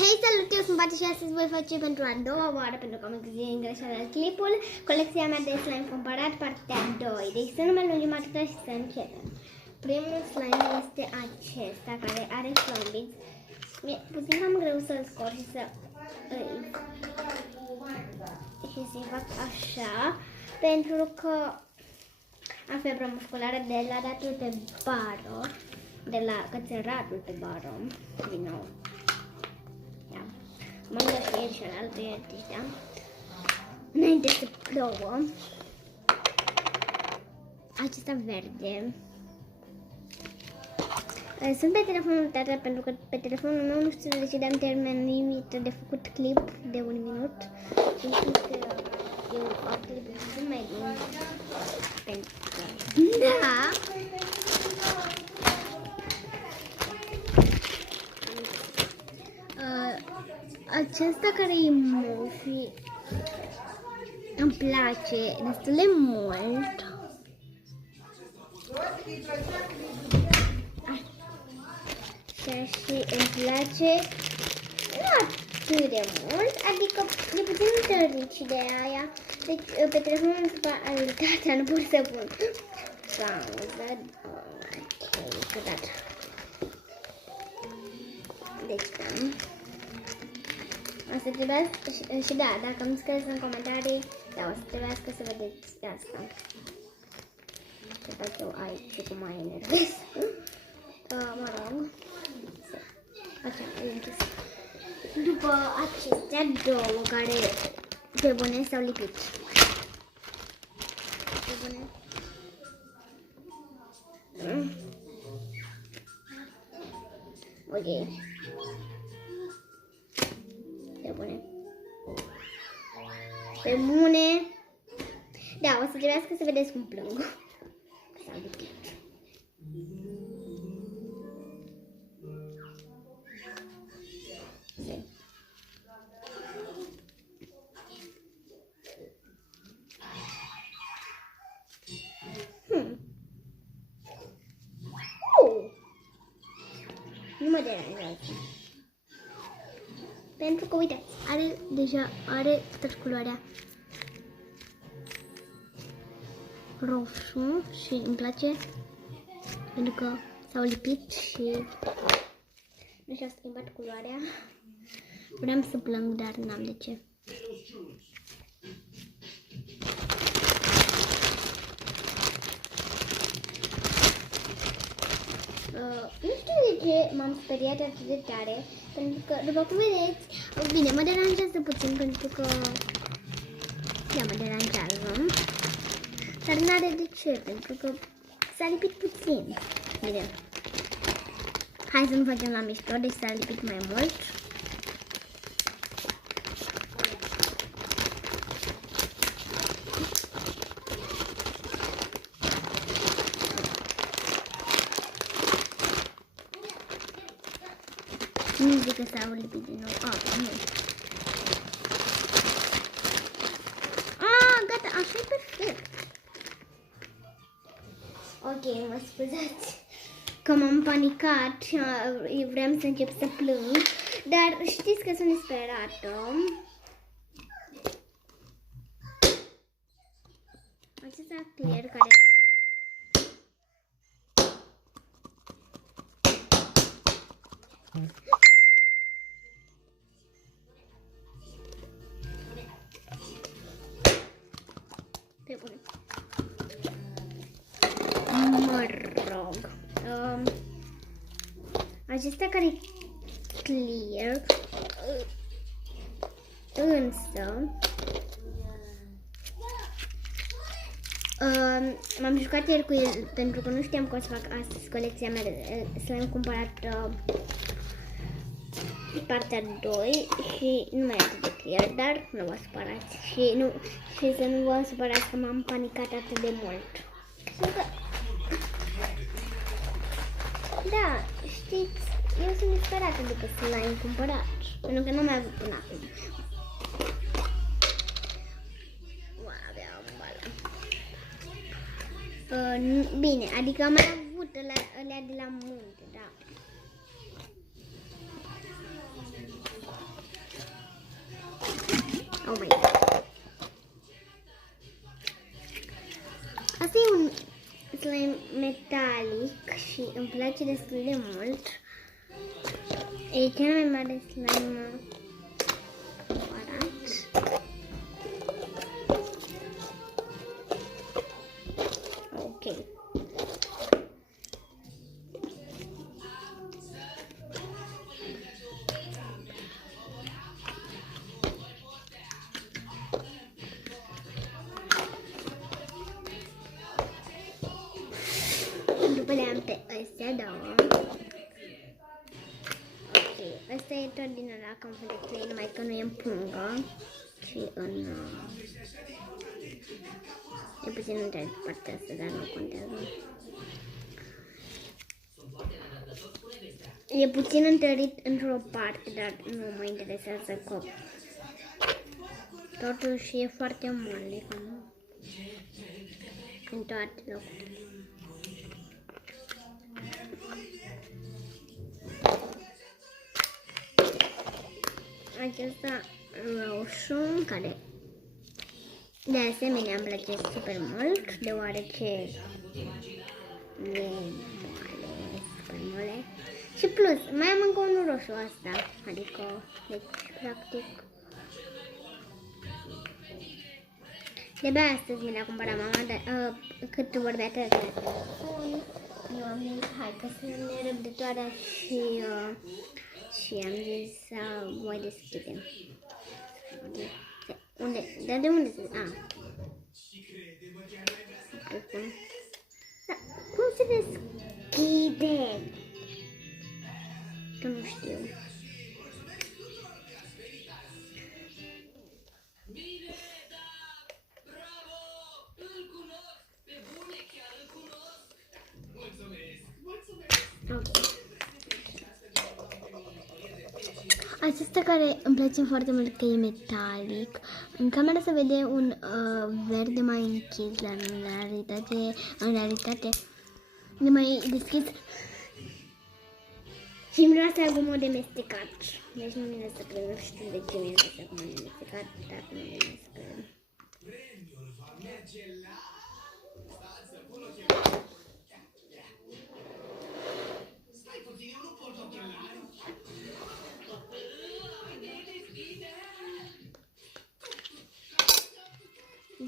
Hei, salut, eu sunt Pati și astăzi voi face pentru a doua oară, pentru că am greșeală clipul, colecția mea de slime cumpărat, partea 2. Deci să nu mai lungim atâta și să începem. Primul slime este acesta, care are slime. Mi-e puțin cam greu să-l scot și să-i fac așa, pentru că am febră musculară de la datul pe bară, de la cățăratul pe bară, din nou. Mă găsesc ieri și altă ieri, știam. Înainte să plouă. Acesta verde. Sunt pe telefonul tata, pentru că pe telefonul meu nu știu de ce am termen limită de făcut clip de 1 minut. Și știu că eu fac clipul să mai lung. Pentru că... Da! Acesta care e mofi îmi place destul de mult. Așa, și îmi place nu atât de mult, adică e puțin tărici de aia. Deci pe telefonul al tata nu pot să pun pauză. Ok, ciudat. Deci o să trebuiască, și da, dacă îmi scrieți în comentarii, da, o să trebuiască să vedeți asta. Ce fac eu aici și cum mai enervez. Mă rog. Așa, închis. După acestea două care pe bune s-au lipit. Pe bune. Ok. Pe bune. Pe bune. Da, o să trebuiască să vedeți cum plâng. S-a lipit. Nu mă deranjează. Pentru că, uitați, are toată culoarea roșu și îmi place pentru că s-au lipit și nu și-au schimbat culoarea. Vreau să plâng, dar n-am de ce. Nu știu de ce m-am speriat atât de tare, pentru că, după cum vedeți, bine, mă deranjează puțin pentru că, da, mă deranjează, dar n-are de ce, pentru că s-a lipit puțin. Bine, hai să nu facem la mișto, deci s-a lipit mai mult. Nu zic că s-au lipit din nou. Nu. Gata, așa e perfect. Ok, mă scuzați că m-am panicat și vreau să încep să plâng, dar știți că sunt disperată. Acesta clear care... Pe bune. Mă rog. Acesta care e clear. Însă m-am jucat ieri cu el pentru că nu știam că o să fac astăzi colecția mea de slime cumpărat partea 2 și nu mai e atât de clear, dar nu vă supărați și să nu vă supărați că m-am panicat atât de mult. Da, știți, eu sunt disperată după slime cumpărat, pentru că nu mi-a avut până acum. Bine, adică am mai avut alea de la munte, da. place destul de mult. E cel mai mare slime cumpărat. Ok. După le-am pe astea două. Asta e tot din ăla ca un fel de clay, numai că nu e în pungă, ci în... E puțin întreagă partea asta, dar nu contează. E puțin întărit într-o parte, dar nu mă interesează că totuși e foarte moale, cam în toate locurile. Acesta roșu, care de asemenea îmi place super mult, deoarece e moale, super moale. Și plus, mai am încă unul roșu asta, adică, deci, practic, de-abia astăzi mi l-a cumpărat mama, dar cât vorbea pe telefon, eu am zis, hai că sunt nerăbdătoarea și am zis să voi deschidem. Unde? Dar de unde se... Da, cum se deschide? Că nu știu. Acesta care îmi place foarte mult că e metalic. În camera se vede un verde mai închis, dar în realitate e mai deschis. Și miroase acum o de mestecat. Deci nu vine să cred, nu știu de ce miroase acum de mestecat, dar nu vine să cred.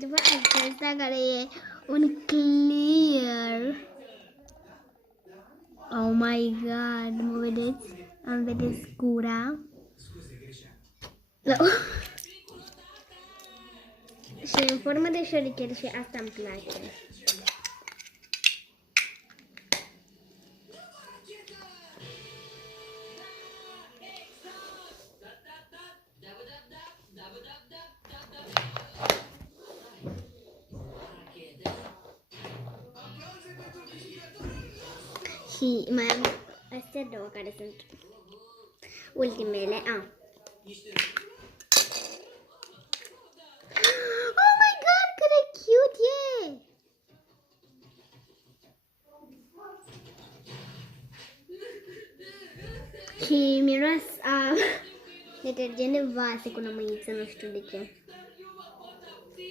După acesta care e un clear. Oh my god, mă vedeți? Am vedeți gura. No. Și în formă de șorichel și asta îmi place. Și mai am astea două care sunt ultimele. Oh my god, cât de cute e! Și miros a detergent de vase cu lămâiță, nu știu de ce.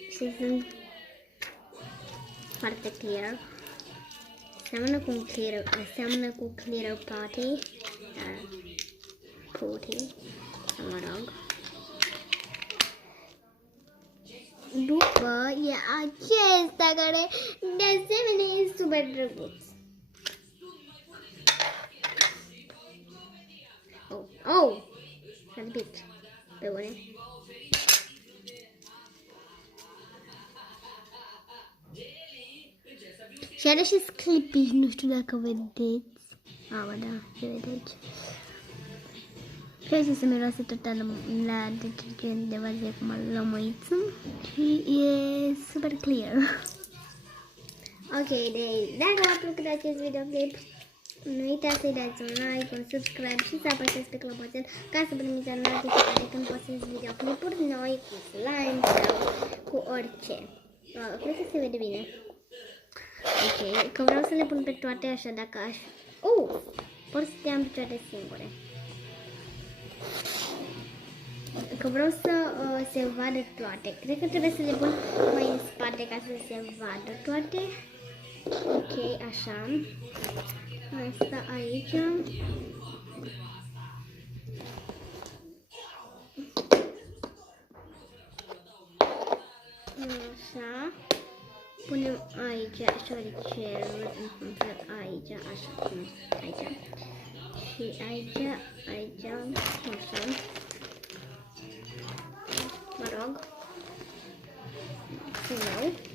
Și sunt foarte clear. Seamănă cu clear potty, dar potty, mă rog. După e acesta care de asemenea e super drăguț. Oh, s-a lipit pe bune. Și are și sclipici, nu știu dacă vedeți. Ba da, se vede aici. Și aici se miroase total la detergent de vaze cum lămâiță. Și e super clear. Ok, deci dacă v-a plăcut acest videoclip, nu uitați să-i dați un like, un subscribe și să apăsați pe clopoțel ca să primiți o notificare când postez videoclipuri noi cu slime sau cu orice. Cred că se vede bine. Ok, că vreau să le pun pe toate așa dacă aș... pot să te am pe toate singure. Că vreau să se vadă toate. Cred că trebuie să le pun mai în spate ca să se vadă toate. Ok, așa. asta aici. Așa. Punem aici șoricelul înfășurat aici, așa cum aici. Și aici, așa. Mă rog. Din nou.